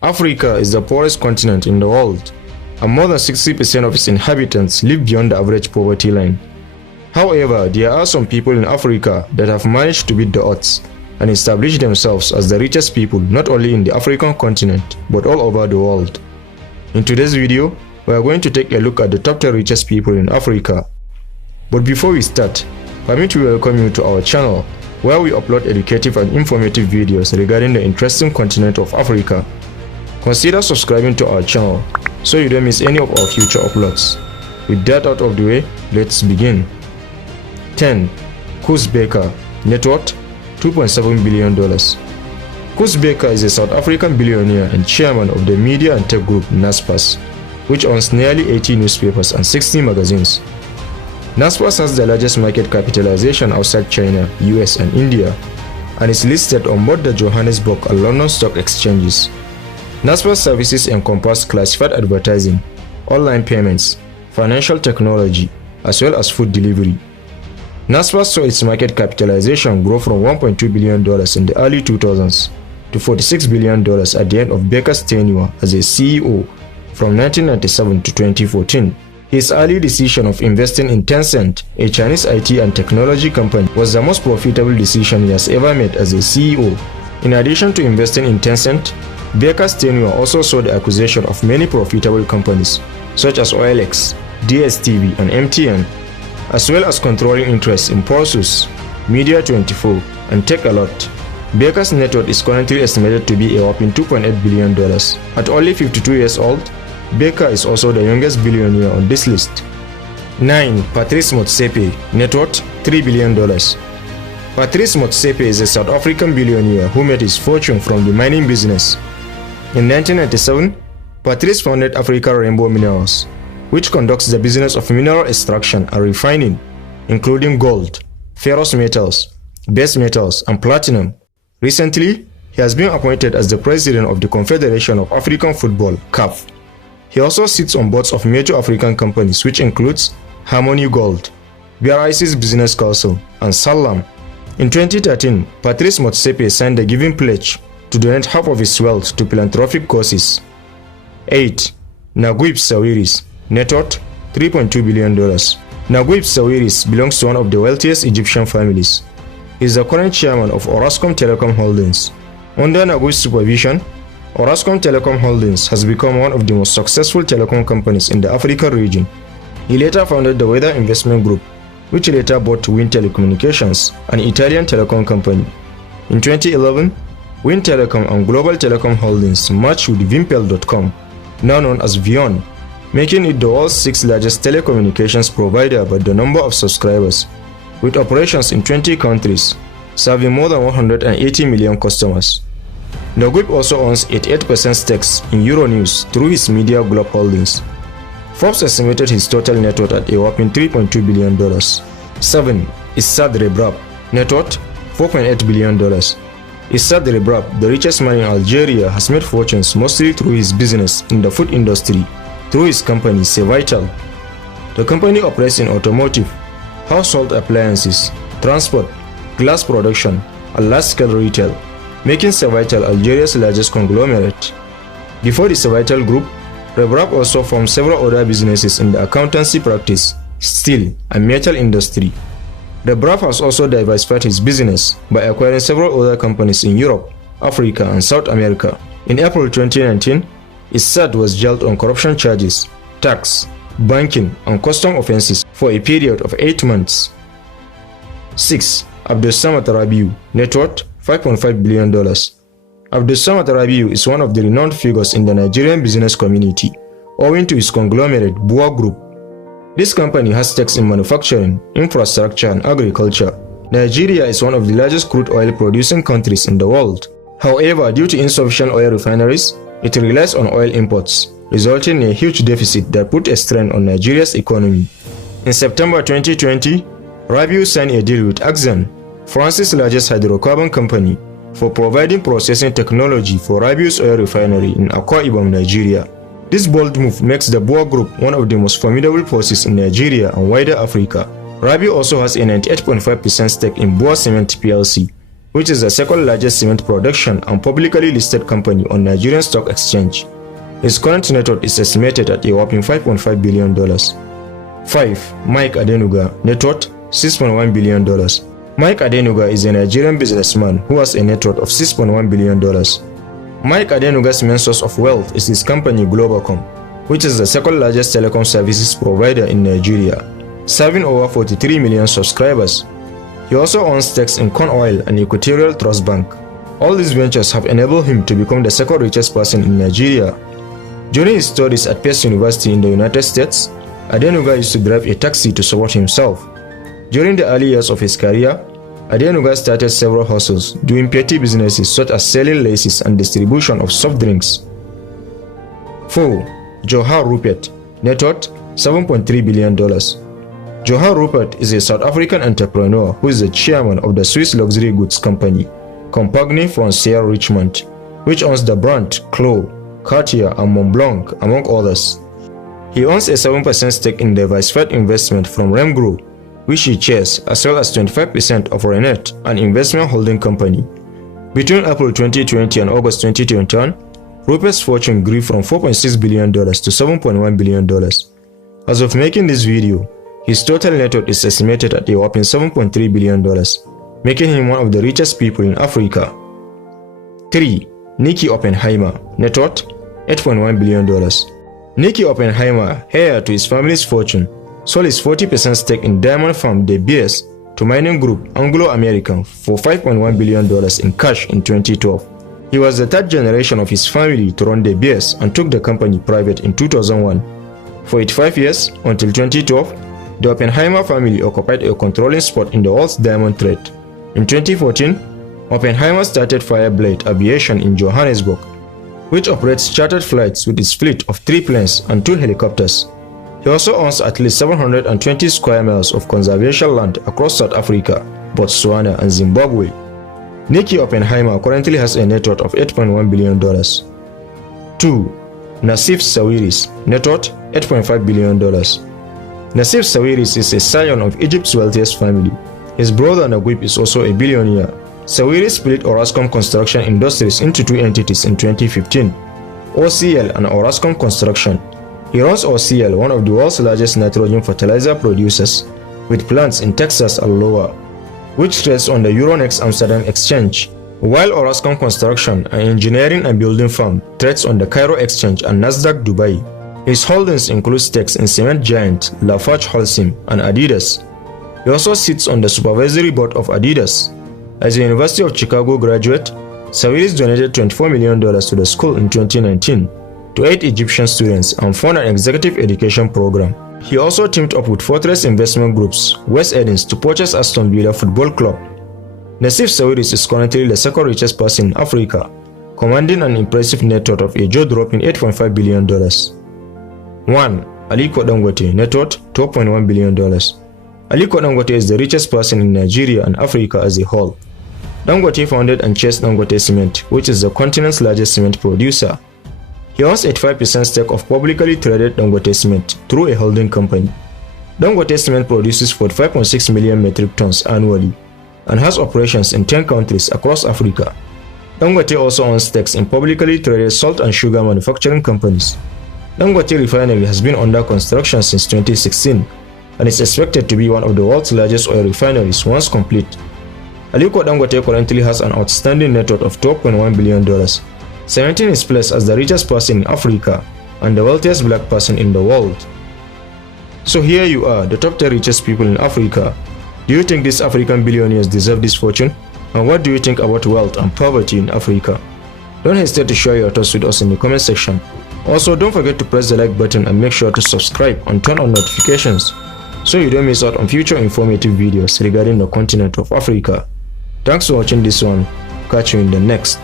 Africa is the poorest continent in the world, and more than 60% of its inhabitants live beyond the average poverty line. However, there are some people in Africa that have managed to beat the odds and establish themselves as the richest people not only in the African continent but all over the world. In today's video, we are going to take a look at the top 10 richest people in Africa. But before we start, permit me to welcome you to our channel, where we upload educative and informative videos regarding the interesting continent of Africa. Consider subscribing to our channel so you don't miss any of our future uploads. With that out of the way, let's begin. 10. Koos Baker, net worth $2.7 billion. Koos Baker is a South African billionaire and chairman of the media and tech group Nassef, which owns nearly 80 newspapers and 60 magazines. Nassef has the largest market capitalization outside China, US and India, and is listed on both the Johannesburg and London stock exchanges. Nassef services encompass classified advertising, online payments, financial technology, as well as food delivery. Nassef saw its market capitalization grow from $1.2 billion in the early 2000s to $46 billion at the end of Baker's tenure as a CEO from 1997 to 2014. His early decision of investing in Tencent, a Chinese IT and technology company, was the most profitable decision he has ever made as a CEO. In addition to investing in Tencent, Baker's tenure also saw the acquisition of many profitable companies such as OLX, DSTV and MTN, as well as controlling interests in Patrice, Media24 and Takealot. Baker's net worth is currently estimated to be a whopping $2.8 billion. At only 52 years old, Baker is also the youngest billionaire on this list. 9. Patrice Motsepe, net worth $3 billion. Patrice Motsepe is a South African billionaire who made his fortune from the mining business. In 1997, Patrice founded Africa Rainbow Minerals, which conducts the business of mineral extraction and refining, including gold, ferrous metals, base metals, and platinum. Recently, he has been appointed as the president of the Confederation of African Football, CAF. He also sits on boards of major African companies, which includes Harmony Gold, BRIC's Business Council, and Salam. In 2013, Patrice Motsepe signed a giving pledge to donate half of his wealth to philanthropic causes. 8. Naguib Sawiris, net worth $3.2 billion. Naguib Sawiris belongs to one of the wealthiest Egyptian families. He is the current chairman of Orascom Telecom Holdings. Under Naguib's supervision, Orascom Telecom Holdings has become one of the most successful telecom companies in the African region. He later founded the Weather Investment Group, which later bought Wind Telecommunications, an Italian telecom company. In 2011, Wind Telecom and Global Telecom Holdings merged with Vimpel.com, now known as Vion, making it the world's 6th largest telecommunications provider by the number of subscribers, with operations in 20 countries, serving more than 180 million customers. Naguib also owns 88% stakes in Euronews through his Media Globe Holdings. Forbes estimated his total net worth at a whopping $3.2 billion. 7. Issad Rebrab, net worth $4.8 billion. Issad Rebrab, the richest man in Algeria, has made fortunes mostly through his business in the food industry through his company Sevital. The company operates in automotive, household appliances, transport, glass production, and large-scale retail, making Sevital Algeria's largest conglomerate. Before the Sevital Group, Rebrab also formed several other businesses in the accountancy practice, steel, and metal industry. Rebrab has also diversified his business by acquiring several other companies in Europe, Africa, and South America. In April 2019, Issad was jailed on corruption charges, tax, banking, and custom offenses for a period of 8 months. 6. Abdulsamad Rabiu, net worth $5.5 billion. Abdulsamad Rabiu is one of the renowned figures in the Nigerian business community, owing to his conglomerate Bua Group. This company has stakes in manufacturing, infrastructure, and agriculture. Nigeria is one of the largest crude oil producing countries in the world. However, due to insufficient oil refineries, it relies on oil imports, resulting in a huge deficit that put a strain on Nigeria's economy. In September 2020, Rabiu signed a deal with Exxon, France's largest hydrocarbon company, for providing processing technology for Rabiu's oil refinery in Akwa Ibom, Nigeria. This bold move makes the Bua Group one of the most formidable forces in Nigeria and wider Africa. Rabiu also has a 98.5% stake in Bua Cement PLC, which is the second largest cement production and publicly listed company on Nigerian Stock Exchange. His current net worth is estimated at a whopping $5.5 billion. 5. Mike Adenuga, net worth $6.1 billion. Mike Adenuga is a Nigerian businessman who has a net worth of $6.1 billion. Mike Adenuga's main source of wealth is his company Globacom, which is the second largest telecom services provider in Nigeria, serving over 43 million subscribers. He also owns stakes in Corn Oil and Equatorial Trust Bank. All these ventures have enabled him to become the second richest person in Nigeria. During his studies at Pace University in the United States, Adenuga used to drive a taxi to support himself. During the early years of his career, Adenuga started several hustles, doing petty businesses such as selling laces and distribution of soft drinks. 4. Johan Rupert, net worth $7.3 billion. Johan Rupert is a South African entrepreneur who is the chairman of the Swiss luxury goods company, Compagnie Française Richemont, which owns the brand Chloé, Cartier and Montblanc, among others. He owns a 7% stake in diversified investment from Remgro, which he chairs, as well as 25% of Renet, an investment holding company. Between April 2020 and August 2021, Rupert's fortune grew from $4.6 billion to $7.1 billion. As of making this video, his total net worth is estimated at a whopping $7.3 billion, making him one of the richest people in Africa. 3. Nicky Oppenheimer, net worth $8.1 billion. Nicky Oppenheimer, heir to his family's fortune, sold his 40% stake in diamond firm De Beers to mining group Anglo American for $5.1 billion in cash in 2012. He was the third generation of his family to run De Beers and took the company private in 2001. For 85 years, until 2012, the Oppenheimer family occupied a controlling spot in the world's diamond trade. In 2014, Oppenheimer started Fireblade Aviation in Johannesburg, which operates chartered flights with its fleet of 3 planes and 2 helicopters. He also owns at least 720 square miles of conservation land across South Africa, Botswana, and Zimbabwe. Nicky Oppenheimer currently has a net worth of $8.1 billion. 2. Nassef Sawiris, net worth $8.5 billion. Nassef Sawiris is a scion of Egypt's wealthiest family. His brother Naguib is also a billionaire. Sawiris split Orascom Construction Industries into 2 entities in 2015, OCL and Orascom Construction. He runs OCL, one of the world's largest nitrogen fertilizer producers, with plants in Texas and Iowa, which trades on the Euronext Amsterdam exchange, while Orascom Construction, an engineering and building firm, trades on the Cairo exchange and Nasdaq Dubai. His holdings include stakes in cement giant LafargeHolcim and Adidas. He also sits on the supervisory board of Adidas. As a University of Chicago graduate, Sawiris donated $24 million to the school in 2019 to 8 Egyptian students and fund an executive education program. He also teamed up with Fortress Investment Group's West Edens to purchase Aston Villa Football Club. Nassef Sawiris is currently the second richest person in Africa, commanding an impressive net worth of a jaw-dropping $8.5 billion. 1. Aliko Dangote, net worth $12.1 billion. Aliko Dangote is the richest person in Nigeria and Africa as a whole. Dangote founded and chairs Dangote Cement, which is the continent's largest cement producer. He owns 85% stake of publicly traded Dangote Cement through a holding company. Dangote Cement produces 45.6 million metric tons annually and has operations in 10 countries across Africa. Dangote also owns stakes in publicly traded salt and sugar manufacturing companies. Dangote Refinery has been under construction since 2016 and is expected to be one of the world's largest oil refineries once complete. Aliko Dangote currently has an outstanding net worth of $12.1 billion, cementing his place as the richest person in Africa and the wealthiest black person in the world. So here you are, the top 10 richest people in Africa. Do you think these African billionaires deserve this fortune? And what do you think about wealth and poverty in Africa? Don't hesitate to share your thoughts with us in the comment section. Also, don't forget to press the like button and make sure to subscribe and turn on notifications so you don't miss out on future informative videos regarding the continent of Africa. Thanks for watching this one. Catch you in the next.